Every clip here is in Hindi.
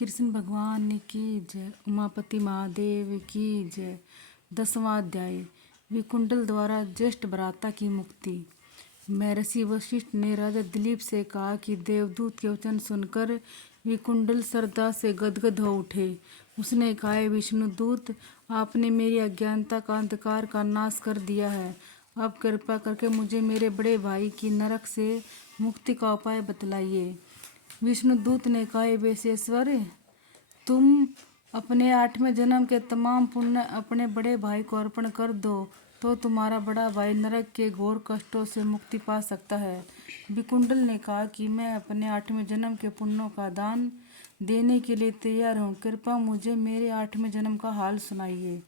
कृष्ण भगवान की जय। उमापति महादेव की जय। 10वां अध्याय। विकुंडल द्वारा ज्येष्ठ भ्राता की मुक्ति। महर्षि वशिष्ठ ने राजा दिलीप से कहा कि देवदूत के वचन सुनकर विकुंडल श्रद्धा से गदगद हो उठे। उसने कहा, विष्णुदूत, आपने मेरी अज्ञानता का अंधकार का नाश कर दिया है। अब कृपा करके मुझे मेरे बड़े भाई की नरक से मुक्ति का उपाय बतलाइए। विष्णुदूत ने कहा, वैश्वेश्वर, तुम अपने 8वें जन्म के तमाम पुण्य अपने बड़े भाई को अर्पण कर दो तो तुम्हारा बड़ा भाई नरक के घोर कष्टों से मुक्ति पा सकता है। विकुंडल ने कहा कि मैं अपने 8वें जन्म के पुण्यों का दान देने के लिए तैयार हूँ। कृपया मुझे मेरे 8वें जन्म का हाल सुनाइए।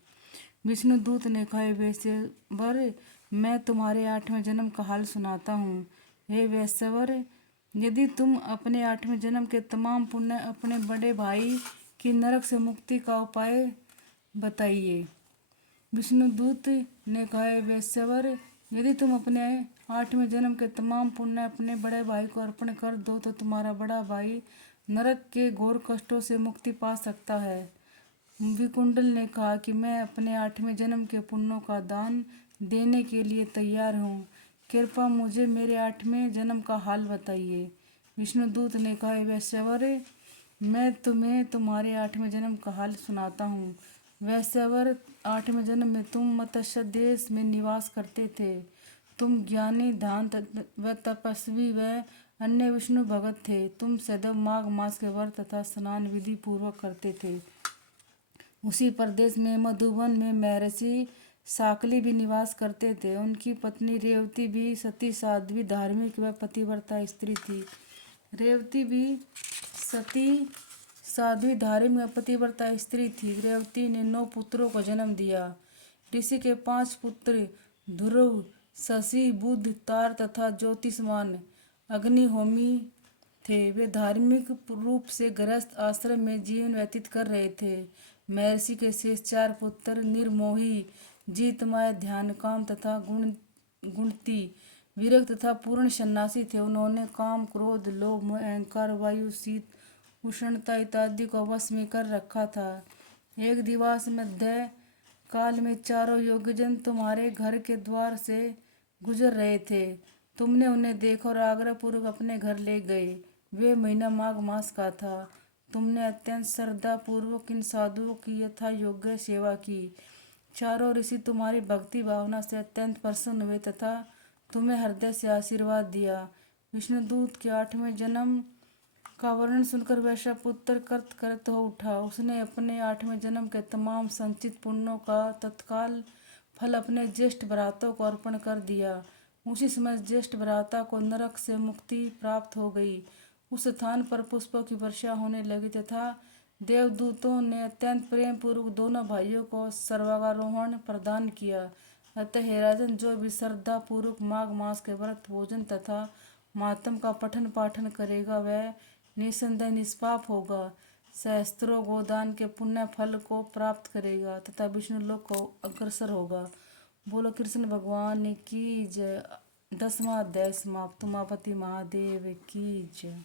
विष्णुदूत ने कहा, वैश्वर, मैं तुम्हारे 8वें जन्म का हाल सुनाता हूँ। हे वैश्वर, यदि तुम अपने 8वें जन्म के तमाम पुण्य अपने बड़े भाई की नरक से मुक्ति का उपाय बताइए। विष्णुदूत ने कहा, वैश्वर, यदि तुम अपने 8वें जन्म के तमाम पुण्य अपने बड़े भाई को अर्पण कर दो तो तुम्हारा बड़ा भाई नरक के घोर कष्टों से मुक्ति पा सकता है। विकुंडल ने कहा कि मैं अपने 8वें जन्म के पुण्यों का दान देने के लिए तैयार हूँ। कृपया मुझे मेरे 8वें जन्म का हाल बताइए। विष्णुदूत ने कहा, वैश्वर, मैं तुम्हें तुम्हारे 8वें जन्म का हाल सुनाता हूँ। वैश्वर, 8वें जन्म में तुम मत्स्य देश में निवास करते थे। तुम ज्ञानी, दान व तपस्वी व अन्य विष्णु भगत थे। तुम सदैव माघ मास के व्रत तथा स्नान विधि पूर्वक करते थे। उसी प्रदेश में मधुबन में महर्षि साकली भी निवास करते थे। उनकी पत्नी रेवती भी सती, साध्वी, धार्मिक व पतिव्रता स्त्री थी। रेवती भी सती, साध्वी, धार्मिक व पतिव्रता स्त्री थी। रेवती ने 9 पुत्रों को जन्म दिया। ऋषि के 5 पुत्र ध्रुव, शशि, बुध, तार तथा ज्योतिषमान अग्निहोमी थे। वे धार्मिक रूप से गृहस्थ आश्रम में जीवन व्यतीत कर रहे थे। महर्षि के शेष 4 पुत्र निर्मोही, जीतमय, ध्यानकाम तथा गुणती, विरक्त तथा पूर्ण सन्यासी थे। उन्होंने काम, क्रोध, लोभ, मोह, अहंकार, वायु, शीत, उष्णता इत्यादि को वश में कर रखा था। एक दिवस मध्य काल में 4 योग्यजन तुम्हारे घर के द्वार से गुजर रहे थे। तुमने उन्हें देखा और आग्रह पूर्वक अपने घर ले गए। वे महीना माघ मास का था। तुमने अत्यंत श्रद्धा पूर्वक इन साधुओं की यथा योग्य सेवा की। चारों ऋषि तुम्हारी भक्ति भावना से अत्यंत प्रसन्न हुए तथा तुम्हें हृदय से आशीर्वाद दिया। विष्णुदूत के 8वें जन्म का वर्णन सुनकर वैश्य पुत्र कृत हो उठा। उसने अपने 8वें जन्म के तमाम संचित पुण्यों का तत्काल फल अपने ज्येष्ठ भ्राताओं को अर्पण कर दिया। उसी समय ज्येष्ठ भ्राता को नरक से मुक्ति प्राप्त हो गई। उस स्थान पर पुष्पों की वर्षा होने लगी तथा देवदूतों ने अत्यंत प्रेम पूर्वक दोनों भाइयों को सर्वांगारोहण प्रदान किया। अतः हे राजन, जो भी श्रद्धा पूर्वक माघ मास के व्रत, भोजन तथा मातम का पठन पाठन करेगा वह निसंदेह निष्पाप होगा, सहस्त्रों गोदान के पुण्य फल को प्राप्त करेगा तथा विष्णु लोक को अग्रसर होगा। बोलो कृष्ण भगवान की जय। 10वां अध्याय समाप्त। उमापति महादेव की जय।